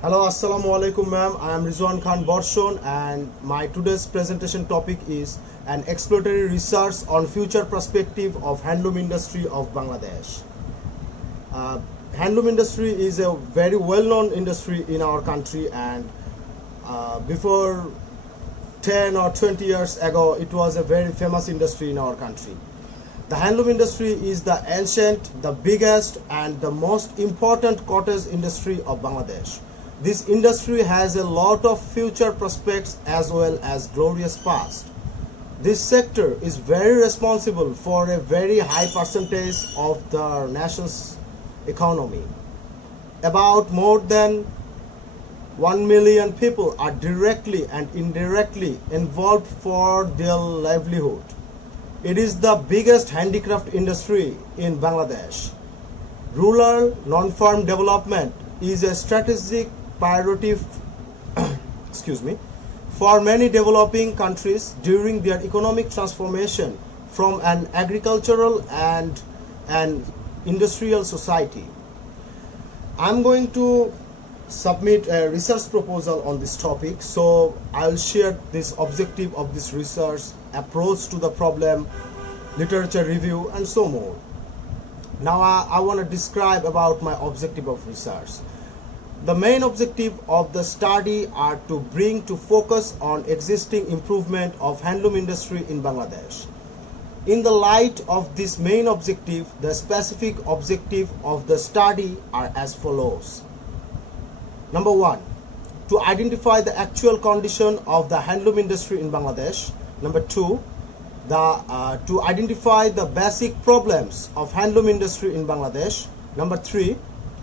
Hello, Assalamu alaikum, ma'am. I am Rizwan Khan Borshon, and my today's presentation topic is an exploratory research on future perspective of handloom industry of Bangladesh. Uh, Handloom industry is a very well-known industry in our country, and before 10 or 20 years ago, it was a very famous industry in our country. The handloom industry is the ancient, the biggest, and the most important cottage industry of Bangladesh. This industry has a lot of future prospects as well as glorious past. This sector is very responsible for a very high percentage of the nation's economy. About more than 1 million people are directly and indirectly involved for their livelihood. It is the biggest handicraft industry in Bangladesh. Rural non-farm development is a strategic priority excuse me, for many developing countries during their economic transformation from an agricultural and an industrial society. I'm going to submit a research proposal on this topic, so I'll share this objective of this research, approach to the problem, literature review, and so more. Now I want to describe about my objective of research. The main objective of the study are to bring to focus on existing improvement of handloom industry in Bangladesh. In the light of this main objective, the specific objective of the study are as follows. Number one, to identify the actual condition of the handloom industry in Bangladesh. Number two, to identify the basic problems of handloom industry in Bangladesh. Number three,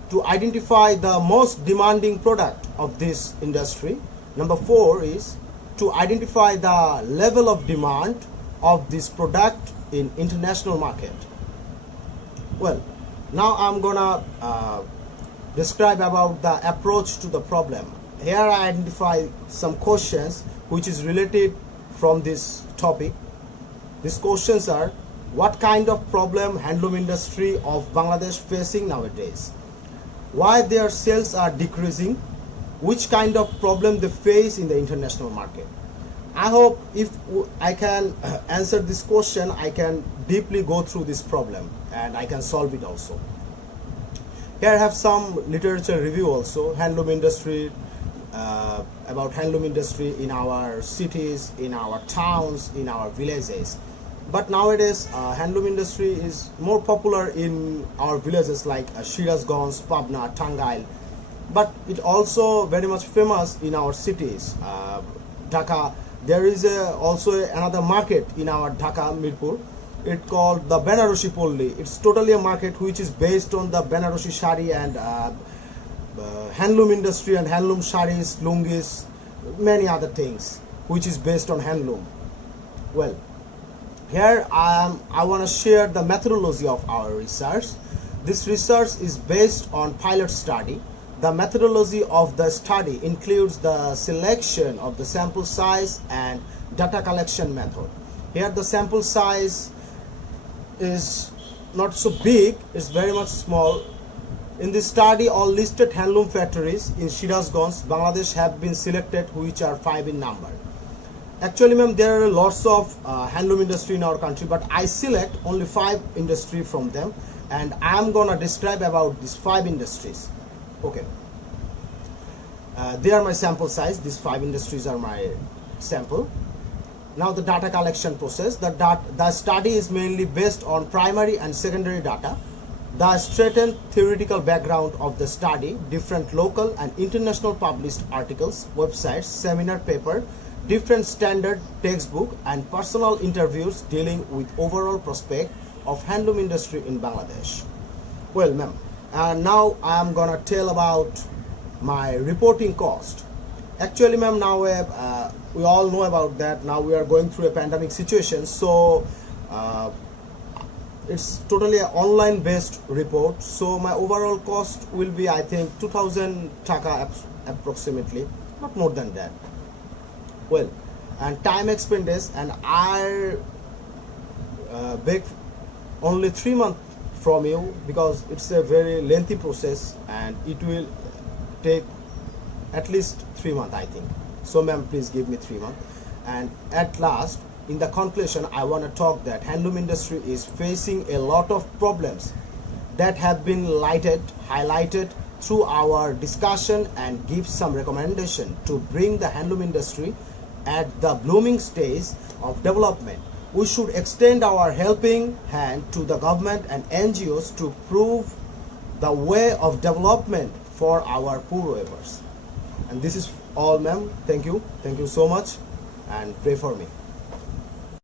to identify the most demanding product of this industry. Number four is to identify the level of demand of this product in international market. Well, now I'm gonna describe about the approach to the problem. Here I identify some questions which is related from this topic. These questions are: what kind of problem handloom industry of Bangladesh facing nowadays? Why their sales are decreasing? Which kind of problem they face in the international market? I hope if I can answer this question, I can deeply go through this problem and I can solve it also. Here I have some literature review also, handloom industry, about handloom industry in our cities, in our towns, in our villages. But nowadays, handloom industry is more popular in our villages like Shirazganj, Pabna, Tangail. But it also very much famous in our cities. Dhaka, there is also another market in our Dhaka, Mirpur. It's called the Benarosi Polli. It's totally a market which is based on the Benarosi shari and handloom industry and handloom sharis, lungis, many other things which is based on handloom. Well, here I want to share the methodology of our research. This research is based on pilot study. The methodology of the study includes the selection of the sample size and data collection method. Here the sample size is not so big, it's very much small. In this study, all listed handloom factories in Shirazganj, Bangladesh have been selected, which are 5 in number. Actually, ma'am, there are lots of handloom industry in our country, but I select only 5 industry from them, and I am gonna describe about these 5 industries. Okay. They are my sample size. These 5 industries are my sample. Now the data collection process. The study is mainly based on primary and secondary data. The straightened theoretical background of the study, different local and international published articles, websites, seminar paper, different standard textbook, and personal interviews dealing with overall prospect of handloom industry in Bangladesh. Well, ma'am, now I am gonna tell about my reporting cost. Actually, ma'am, now we all know about that. Now we are going through a pandemic situation, so it's totally an online based report. So my overall cost will be, I think, 2000 taka approximately, not more than that. Well, and time expended, and I beg only 3 months from you because it's a very lengthy process and it will take at least 3 months, I think. So ma'am, please give me 3 months. And at last, in the conclusion, I want to talk that handloom industry is facing a lot of problems that have been highlighted through our discussion, and give some recommendation to bring the handloom industry at the blooming stage of development. We should extend our helping hand to the government and NGOs to prove the way of development for our poor weavers. And this is all, ma'am. Thank you so much, and pray for me.